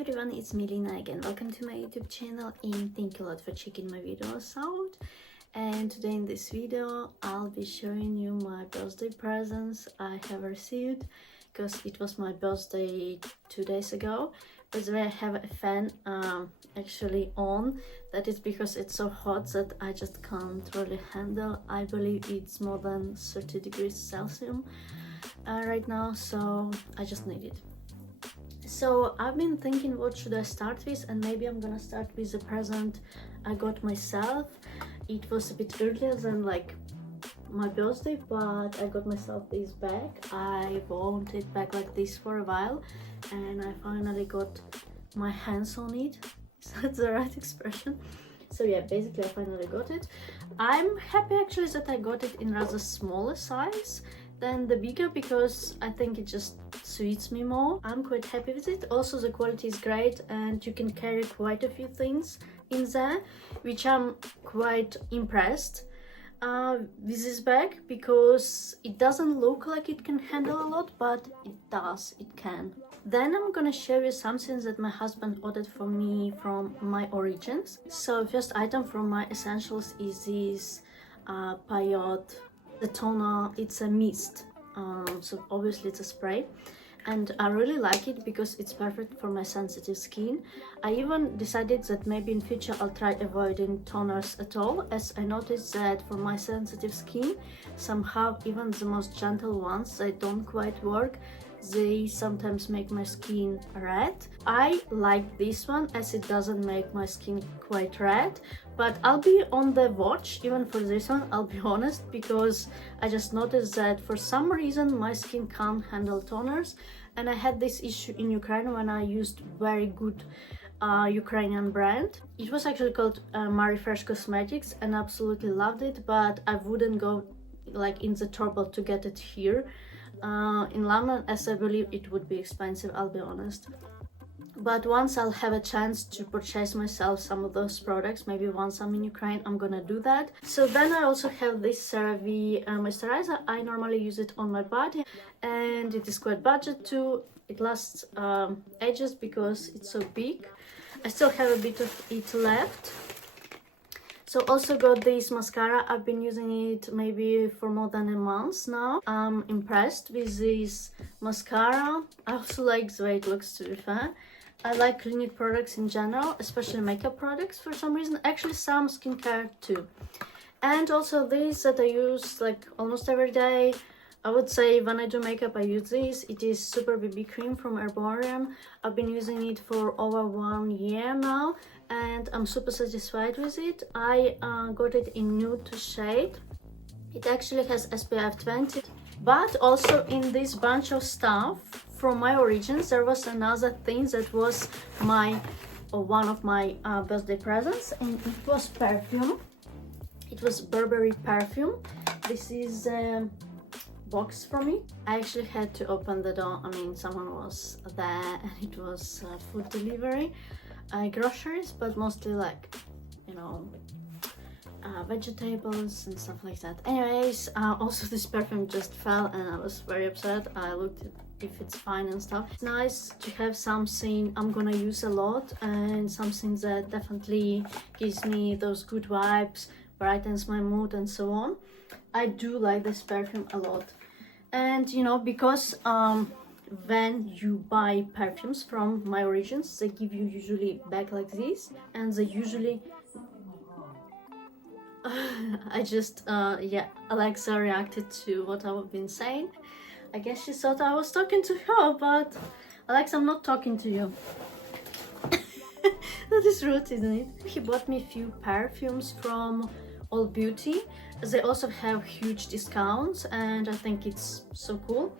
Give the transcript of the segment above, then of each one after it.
everyone, it's Milena again. Welcome to my YouTube channel and thank you a lot for checking my videos out. And today in this video I'll be showing you my birthday presents I have received because it was my birthday 2 days ago. By the way, I have a fan actually on. That is because it's so hot that I just can't really handle. I believe it's more than 30 degrees Celsius right now, so I just need it. So I've been thinking what should I start with, and maybe I'm gonna start with a present I got myself. It was a bit earlier than like my birthday, but I got myself this bag. I wanted bag like this for a while and I finally got my hands on it. Is that the right expression? So yeah, basically I finally got it. I'm happy actually that I got it in rather smaller size than the bigger, because I think it just suits me more. I'm quite happy with it. Also the quality is great and you can carry quite a few things in there, which I'm quite impressed with this bag, because it doesn't look like it can handle a lot, but it does, it can. Then I'm gonna show you something that my husband ordered for me from my Origins. So first item from my essentials is this Peyote, the toner. It's a mist, so obviously it's a spray, and I really like it because it's perfect for my sensitive skin. I even decided that maybe in future I'll try avoiding toners at all, as I noticed that for my sensitive skin somehow even the most gentle ones, they don't quite work. They sometimes make my skin red. I like this one as it doesn't make my skin quite red, but I'll be on the watch even for this one, I'll be honest, because I just noticed that for some reason my skin can't handle toners, and I had this issue in Ukraine when I used very good Ukrainian brand. It was actually called Marie Fresh Cosmetics, and I absolutely loved it, but I wouldn't go like in the trouble to get it here in London, as I believe it would be expensive, I'll be honest. But once I'll have a chance to purchase myself some of those products, maybe once I'm in Ukraine, I'm gonna do that. So then I also have this CeraVe moisturizer. I normally use it on my body and it is quite budget too. It lasts ages because it's so big. I still have a bit of it left. So also got this mascara. I've been using it maybe for more than a month now. I'm impressed with this mascara. I also like the way it looks, to be fair. I like clinic products in general, especially makeup products for some reason. Actually some skincare too. And also this that I use like almost every day. I would say when I do makeup I use this. It is Super BB Cream from Herbarium. I've been using it for over 1 year now and I'm super satisfied with it. I got it in nude shade. It actually has SPF 20. But also in this bunch of stuff from my Origins there was another thing that was one of my birthday presents, and it was perfume. It was Burberry perfume. This is box for me. I actually had to open the door. I mean, someone was there and it was food delivery, groceries, but mostly like, you know, vegetables and stuff like that. Anyways, also this perfume just fell and I was very upset. I looked at if it's fine and stuff. It's nice to have something I'm gonna use a lot and something that definitely gives me those good vibes, brightens my mood and so on. I do like this perfume a lot. And you know, because when you buy perfumes from my Origins, they give you usually bag like this, and they usually I just yeah, Alexa reacted to what I've been saying. I guess she thought I was talking to her, but Alexa, I'm not talking to you. That is rude, isn't it? He bought me a few perfumes from All Beauty. They also have huge discounts and I think it's so cool.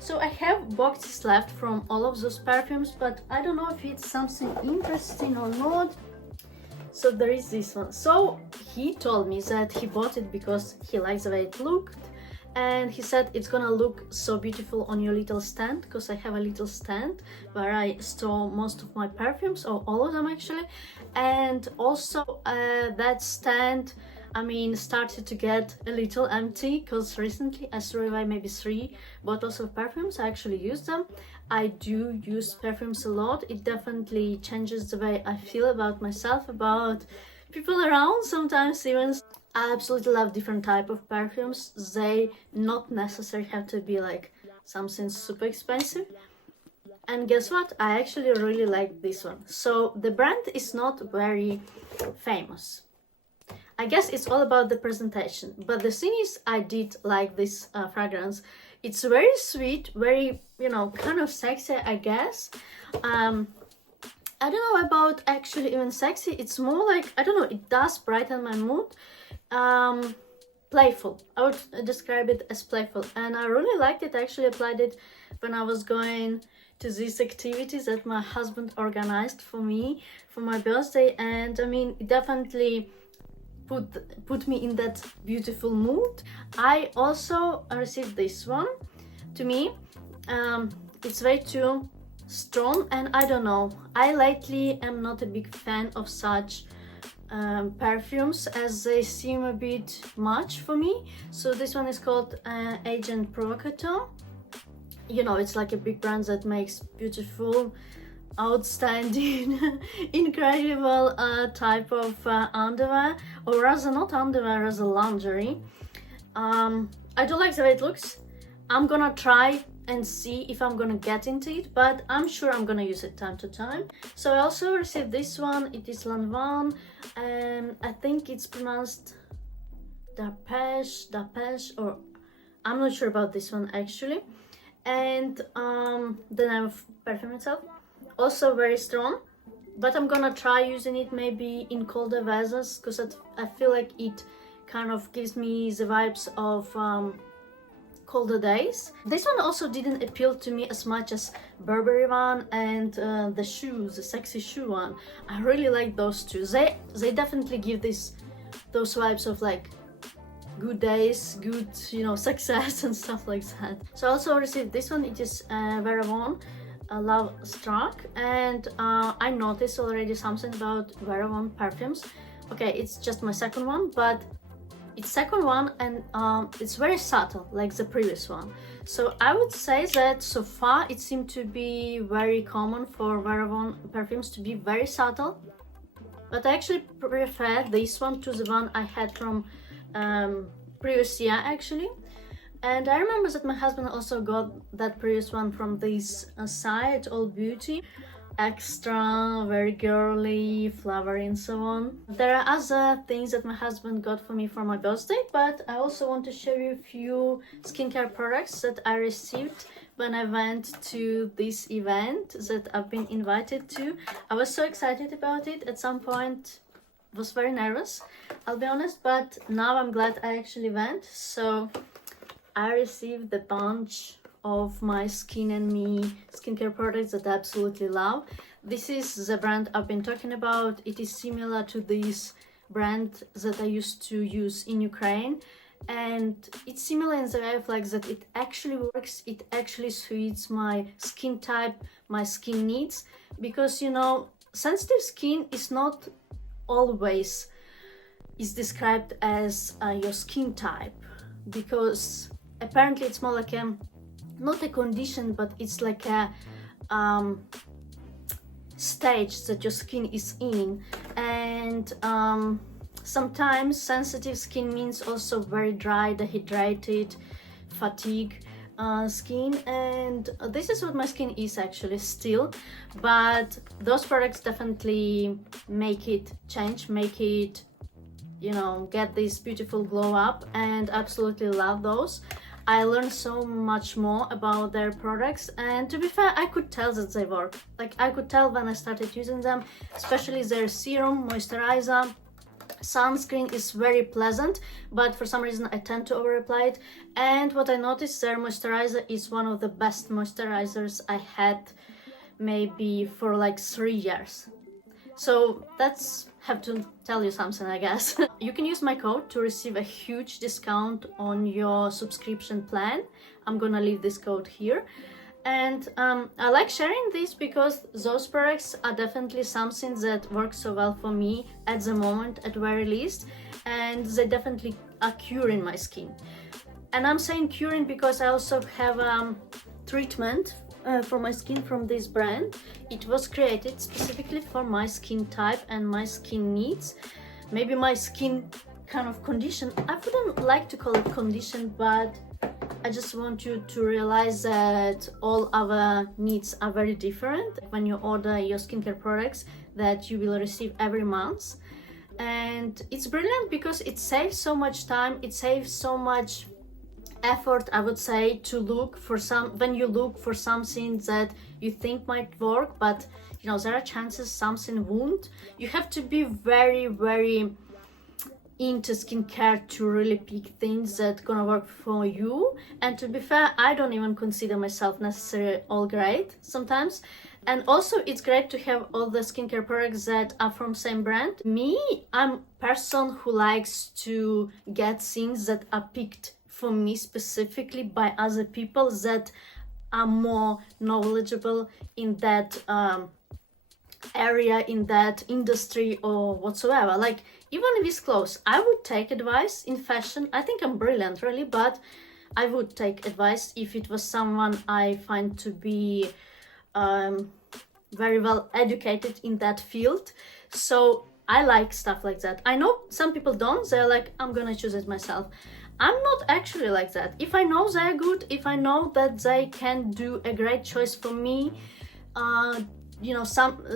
So I have boxes left from all of those perfumes, but I don't know if it's something interesting or not. So there is this one. So he told me that he bought it because he likes the way it looked, and he said it's gonna look so beautiful on your little stand, because I have a little stand where I store most of my perfumes, or all of them actually. And also that stand I mean, started to get a little empty because recently I threw away maybe 3 bottles of perfumes. I actually use them. I do use perfumes a lot. It definitely changes the way I feel about myself, about people around, sometimes even. I absolutely love different type of perfumes. They not necessarily have to be like something super expensive. And guess what? I actually really like this one. So the brand is not very famous. I guess it's all about the presentation. But the thing is, I did like this fragrance. It's very sweet, very, you know, kind of sexy, I guess. I don't know about actually even sexy. It's more like, I don't know, it does brighten my mood. Playful. I would describe it as playful. And I really liked it. I actually applied it when I was going to these activities that my husband organized for me for my birthday. And I mean, it definitely put me in that beautiful mood. I also received this one. To me, it's way too strong, and I don't know, I lately am not a big fan of such perfumes, as they seem a bit much for me. So this one is called Agent Provocateur. You know, it's like a big brand that makes beautiful, outstanding, incredible type of underwear, or rather not underwear, as a lingerie. I do like the way it looks. I'm gonna try and see if I'm gonna get into it, but I'm sure I'm gonna use it time to time. So I also received this one. It is Lanvin, and I think it's pronounced Dapêche, or I'm not sure about this one actually. And the name of perfume itself, also very strong, but I'm gonna try using it maybe in colder weathers, because I feel like it kind of gives me the vibes of colder days. This one also didn't appeal to me as much as Burberry one and the shoes, the sexy shoe one. I really like those two. They definitely give those vibes of like good days, good, you know, success and stuff like that. So I also received this one. It is Vera Wang Love Struck, and I noticed already something about Vera Wang perfumes. Okay, it's just my second one, but it's second one, and it's very subtle like the previous one. So I would say that so far it seemed to be very common for Vera Wang perfumes to be very subtle, but I actually prefer this one to the one I had from previous year actually. And I remember that my husband also got that previous one from this site, All Beauty. Extra, very girly, flowery and so on. There are other things that my husband got for me for my birthday, but I also want to show you a few skincare products that I received when I went to this event that I've been invited to. I was so excited about it. At some point was very nervous, I'll be honest, but now I'm glad I actually went. So I received a bunch of my Skin+Me skincare products that I absolutely love. This is the brand I've been talking about. It is similar to this brand that I used to use in Ukraine, and it's similar in the way of like that it actually works, it actually suits my skin type, my skin needs, because you know, sensitive skin is not always is described as your skin type, because apparently it's more like a not a condition, but it's like a stage that your skin is in. And sometimes sensitive skin means also very dry, dehydrated, fatigue skin, and this is what my skin is actually still, but those products definitely make it change, make it, you know, get this beautiful glow up, and absolutely love those. I learned so much more about their products, and to be fair, I could tell that they work. Like, I could tell when I started using them, especially their serum, moisturizer, sunscreen is very pleasant, but for some reason I tend to over apply it. And what I noticed, their moisturizer is one of the best moisturizers I had maybe for like 3 years. So that's have to tell you something, I guess. You can use my code to receive a huge discount on your subscription plan. I'm gonna leave this code here. And I like sharing this because those products are definitely something that works so well for me at the moment, at very least, and they definitely are curing my skin. And I'm saying curing because I also have treatment for my skin from this brand. It was created specifically for my skin type and my skin needs. Maybe my skin kind of condition. I wouldn't like to call it condition, but I just want you to realize that all our needs are very different when you order your skincare products that you will receive every month. And it's brilliant because it saves so much time, it saves so much effort, I would say, to look for when you look for something that you think might work, but you know, there are chances something won't. You have to be very, very into skincare to really pick things that gonna work for you. And to be fair, I don't even consider myself necessarily all great sometimes. And also it's great to have all the skincare products that are from same brand. Me, I'm a person who likes to get things that are picked for me specifically by other people that are more knowledgeable in that area, in that industry or whatsoever. Like, even with clothes, I would take advice in fashion. I think I'm brilliant really, but I would take advice if it was someone I find to be very well educated in that field. So I like stuff like that. I know some people don't. They're like, I'm gonna choose it myself. I'm not actually like that. If I know they're good, if I know that they can do a great choice for me, you know,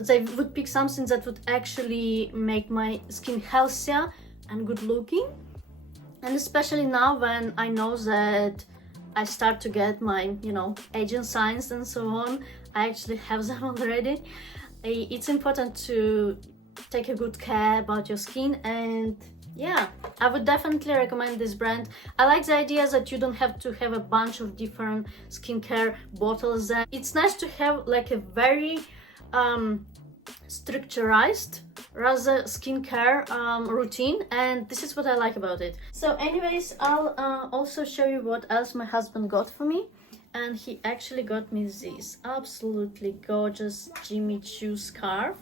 they would pick something that would actually make my skin healthier and good looking. And especially now when I know that I start to get my, you know, aging signs and so on, I actually have them already. It's important to take a good care about your skin, and yeah, I would definitely recommend this brand. I like the idea that you don't have to have a bunch of different skincare bottles. It's nice to have like a very structurized rather skincare routine, and this is what I like about it. So anyways, I'll also show you what else my husband got for me. And he actually got me this absolutely gorgeous Jimmy Choo scarf.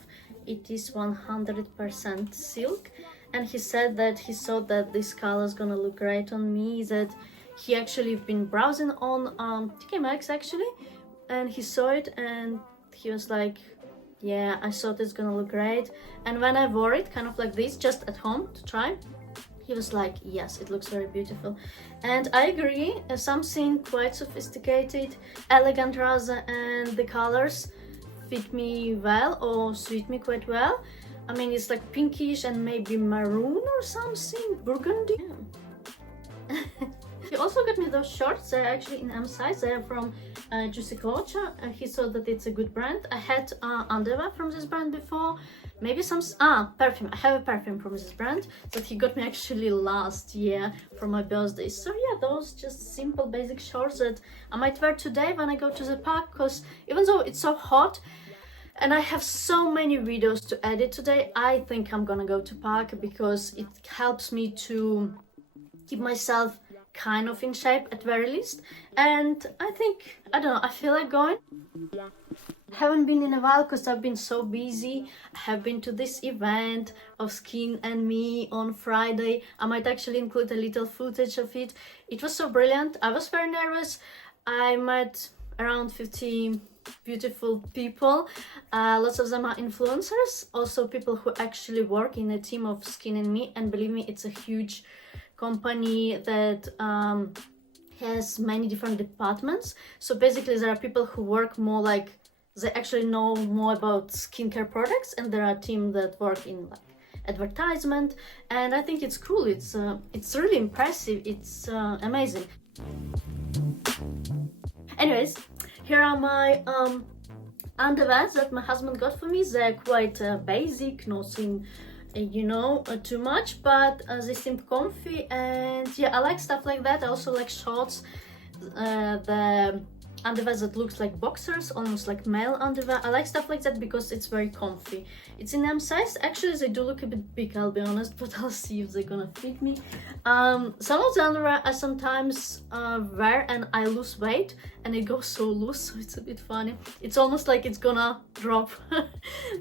It is 100% silk, and he said that he saw that this color is gonna look great on me, that he actually been browsing on TK Maxx actually, and he saw it and he was like, yeah, I thought it's gonna look great. And when I wore it kind of like this just at home to try, he was like, yes, it looks very beautiful. And I agree, something quite sophisticated, elegant rather, and the colors fit me well or suit me quite well. I mean, it's like pinkish and maybe maroon or something, burgundy. Yeah. He also got me those shorts. They're actually in M size. They're from Juicy Culture. He saw that it's a good brand. I had underwear from this brand before. Maybe some perfume. I have a perfume from this brand that he got me actually last year for my birthday. So yeah, those just simple basic shorts that I might wear today when I go to the park, because even though it's so hot and I have so many videos to edit today, I think I'm gonna go to park because it helps me to keep myself kind of in shape at very least. And I think, I don't know, I feel like going. Haven't been in a while because I've been so busy. I have been to this event of Skin+Me on Friday. I might actually include a little footage of it. It was so brilliant. I was very nervous. I met around 50 beautiful people. Lots of them are influencers, also people who actually work in a team of Skin+Me, and believe me, it's a huge company that has many different departments. So basically there are people who work more like they actually know more about skincare products, and there are teams that work in like advertisement, and I think it's cool. It's really impressive. It's amazing. Anyways, here are my underwear that my husband got for me. They're quite basic, nothing you know, too much, but they seem comfy, and yeah, I like stuff like that. I also like shorts. The underwear that looks like boxers, almost like male underwear. I like stuff like that because it's very comfy. It's in M size. Actually, they do look a bit big, I'll be honest, but I'll see if they're gonna fit me. Some of the underwear I sometimes wear and I lose weight and it goes so loose, so it's a bit funny. It's almost like it's gonna drop.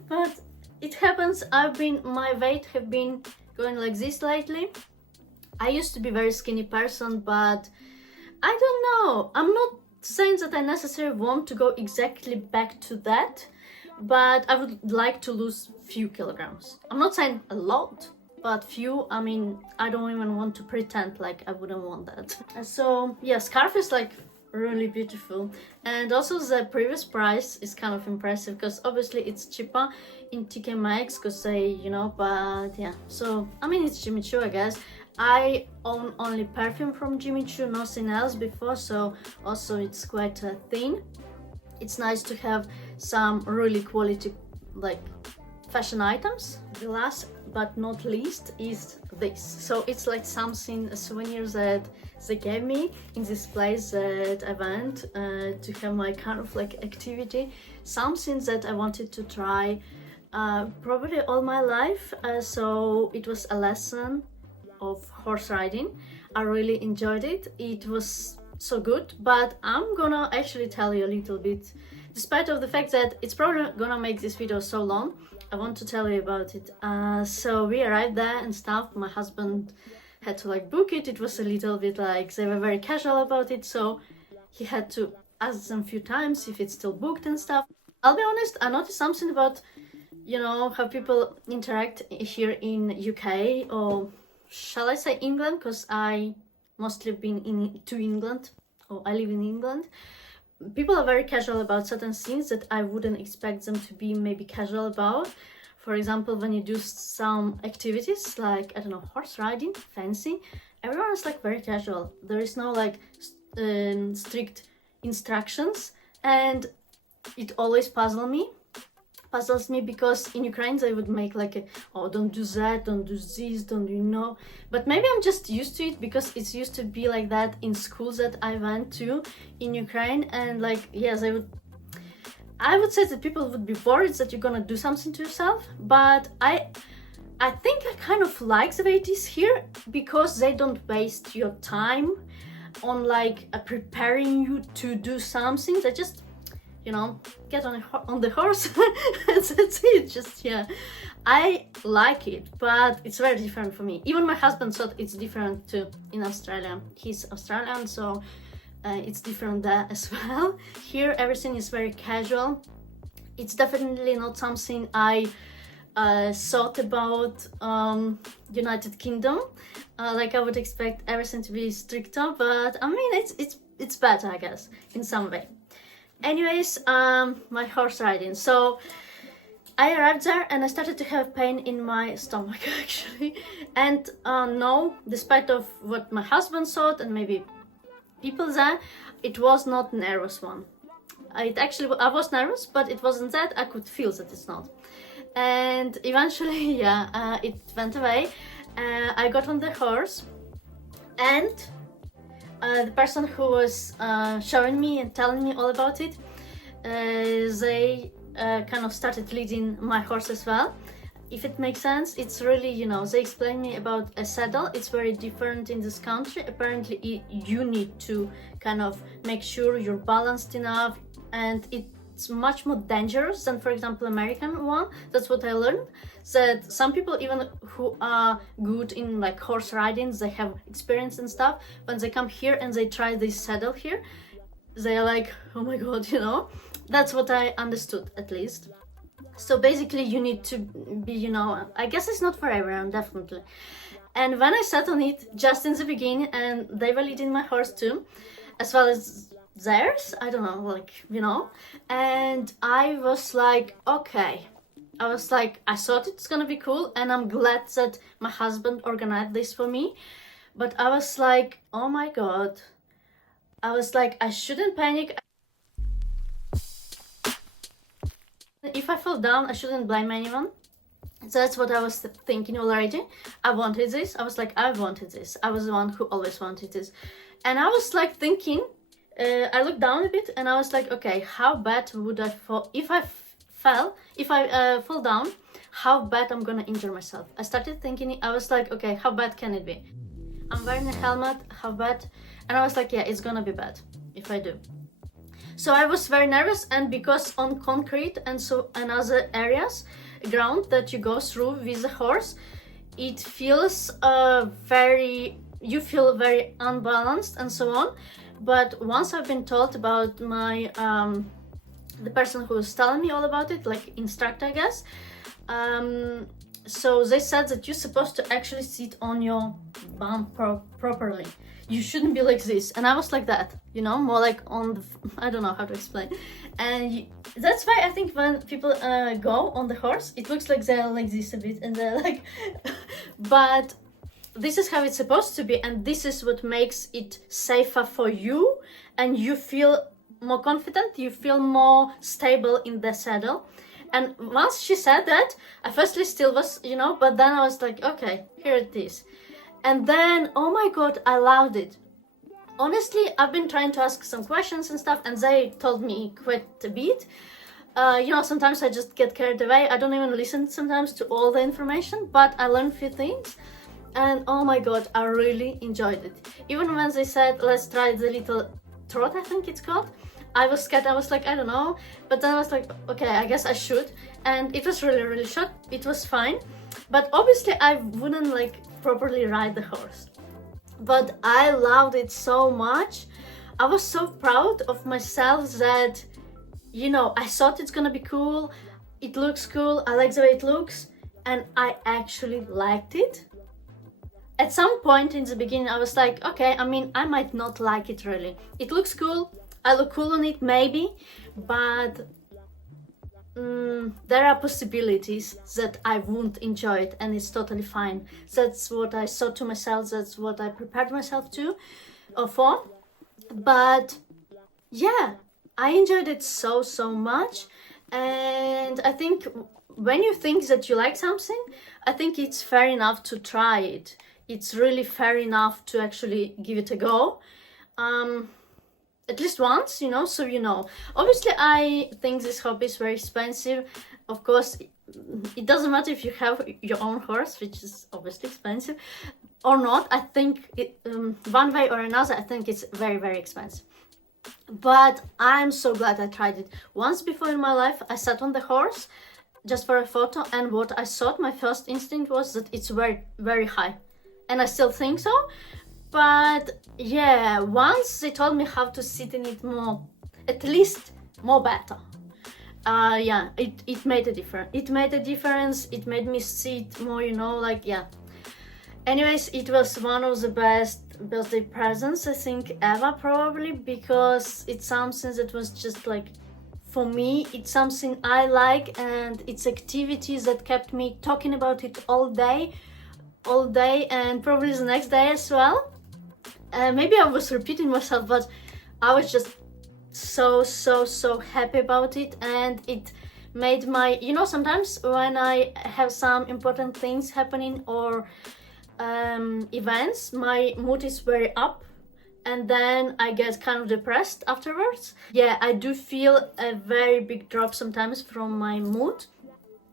But it happens. My weight have been going like this lately. I used to be a very skinny person, but I don't know. I'm not saying that I necessarily want to go exactly back to that, but I would like to lose few kilograms. I'm not saying a lot, but few. I mean, I don't even want to pretend like I wouldn't want that. So yeah, scarf is like really beautiful, and also the previous price is kind of impressive because obviously it's cheaper in TK Maxx because they, you know, but yeah. So I mean, it's Jimmy Choo, I guess. I own only perfume from Jimmy Choo, nothing else before, so also it's quite thin. It's nice to have some really quality like fashion items. The last but not least is this. So it's like something, a souvenir that they gave me in this place that I went to have my kind of like activity. Something that I wanted to try probably all my life. So it was a lesson of horse riding. I really enjoyed it. It was so good, but I'm gonna actually tell you a little bit, despite of the fact that it's probably gonna make this video so long. I want to tell you about it. So we arrived there and stuff. My husband had to like book it. It was a little bit like they were very casual about it, so he had to ask them a few times if it's still booked and stuff. I'll be honest, I noticed something about, you know, how people interact here in UK, or shall I say England, because I mostly been to England, or I live in England. People are very casual about certain things that I wouldn't expect them to be maybe casual about. For example, when you do some activities like, I don't know, horse riding, fencing, everyone is like very casual. There is no like strict instructions, and it always puzzles me because in Ukraine they would make like a, oh, don't do that, don't do this, don't, you know. But maybe I'm just used to it because it's used to be like that in schools that I went to in Ukraine, and like, yes, I would say that people would be worried that you're gonna do something to yourself, but I think I kind of like the way it is here because they don't waste your time on like preparing you to do something. They just, you know, get on the horse. That's it. Just, yeah, I like it, but it's very different for me. Even my husband thought it's different too in Australia. He's Australian, so it's different there as well. Here everything is very casual. It's definitely not something I thought about United Kingdom. Like I would expect everything to be stricter, but I mean it's better, I guess, in some way. Anyways, my horse riding. So I arrived there and I started to have pain in my stomach actually. And no, despite of what my husband thought and maybe people there, it was not nervous one. I was nervous, but it wasn't that. I could feel that it's not. And eventually, yeah, it went away. I got on the horse, and the person who was showing me and telling me all about it, they kind of started leading my horse as well. If it makes sense, it's really, you know, they explained me about a saddle. It's very different in this country. Apparently, you need to kind of make sure you're balanced enough, and it's much more dangerous than, for example, American one. That's what I learned. That some people, even who are good in like horse riding, they have experience and stuff, when they come here and they try this saddle here, they are like, oh my god, you know. That's what I understood, at least. So basically you need to be, you know, I guess it's not for everyone, definitely. And when I sat on it just in the beginning, and they were leading my horse too, as well as theirs, I don't know, like, you know, and I was like, okay, I thought it's gonna be cool, and I'm glad that my husband organized this for me, but I was like, oh my god, I was like, I shouldn't panic. If I fall down, I shouldn't blame anyone. So that's what I was thinking already. I wanted this. I was like, I wanted this. I was the one who always wanted this. And I was like thinking, I looked down a bit and I was like, okay, how bad would I fall if I fall down? How bad I'm gonna injure myself? I started thinking. I was like, okay, how bad can it be? I'm wearing a helmet. How bad? And I was like, yeah, it's gonna be bad if I do. So I was very nervous, and because on concrete and other areas, ground that you go through with a horse, it feels you feel very unbalanced and so on. But once I've been told about my the person who was telling me all about it, like instructor, I guess, so they said that you're supposed to actually sit on your bum properly. You shouldn't be like this, and I was like that, you know, more like on the I don't know how to explain. And that's why I think when people go on the horse, it looks like they're like this a bit, and they're like but this is how it's supposed to be, and this is what makes it safer for you, and you feel more confident, you feel more stable in the saddle. And once she said that, I firstly still was, you know, but then I was like, okay, here it is. And then, oh my god, I loved it. Honestly, I've been trying to ask some questions and stuff, and they told me quite a bit. You know, sometimes I just get carried away. I don't even listen sometimes to all the information, but I learned a few things. And oh my god, I really enjoyed it. Even when they said, let's try the little trot, I think it's called, I was scared. I was like, I don't know. But then I was like, okay, I guess I should. And it was really, really short. It was fine. But obviously I wouldn't like properly ride the horse. But I loved it so much. I was so proud of myself that, you know, I thought it's gonna be cool. It looks cool. I like the way it looks. And I actually liked it. At some point in the beginning, I was like, okay, I mean, I might not like it really. It looks cool. I look cool on it, maybe. But there are possibilities that I won't enjoy it, and it's totally fine. That's what I thought to myself. That's what I prepared myself to or for. But yeah, I enjoyed it so much. And I think when you think that you like something, I think it's fair enough to try it. It's really fair enough to actually give it a go. At least once, you know, so you know. Obviously, I think this hobby is very expensive. Of course, it doesn't matter if you have your own horse, which is obviously expensive, or not. I think one way or another, I think it's very expensive. But I'm so glad I tried it. Once before in my life, I sat on the horse just for a photo, and what I thought, my first instinct was that it's very high. And I still think so. But yeah, once they told me how to sit in it more, at least more better. Yeah, it made a difference. It made a difference. It made me sit more, you know, like, yeah. Anyways, it was one of the best birthday presents, I think, ever, probably, because it's something that was just like, for me, it's something I like, and it's activities that kept me talking about it all day, and probably the next day as well. Maybe I was repeating myself, but I was just so happy about it, and it made my, you know, sometimes when I have some important things happening or events, my mood is very up, and then I get kind of depressed afterwards. Yeah, I do feel a very big drop sometimes from my mood.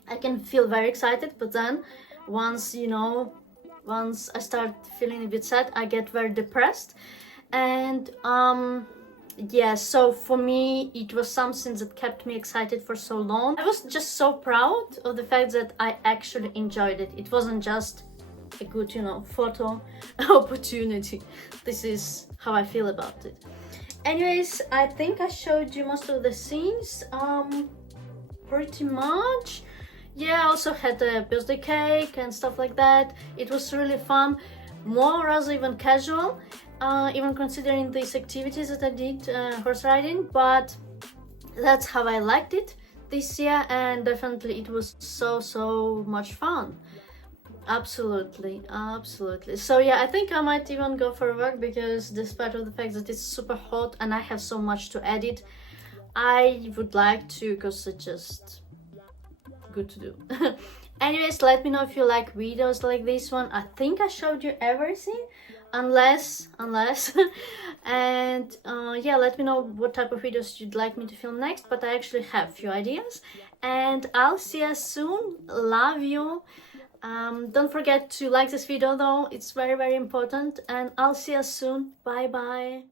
I can feel very excited, but then once, you know, once I start feeling a bit sad, I get very depressed. And yeah, so for me, it was something that kept me excited for so long. I was just so proud of the fact that I actually enjoyed it. It wasn't just a good, you know, photo opportunity. This is how I feel about it. Anyways, I think I showed you most of the scenes, pretty much. Yeah, I also had a birthday cake and stuff like that. It was really fun, more rather even casual, even considering these activities that I did, horse riding, but that's how I liked it this year, and definitely it was so much fun. Absolutely. So yeah, I think I might even go for a walk, because despite of the fact that it's super hot and I have so much to edit, I would like to, because it's just good to do. Anyways, let me know if you like videos like this one. I think I showed you everything, unless and yeah, let me know what type of videos you'd like me to film next, but I actually have a few ideas. And I'll see you soon. Love you. Don't forget to like this video though, it's very important, and I'll see you soon. Bye bye.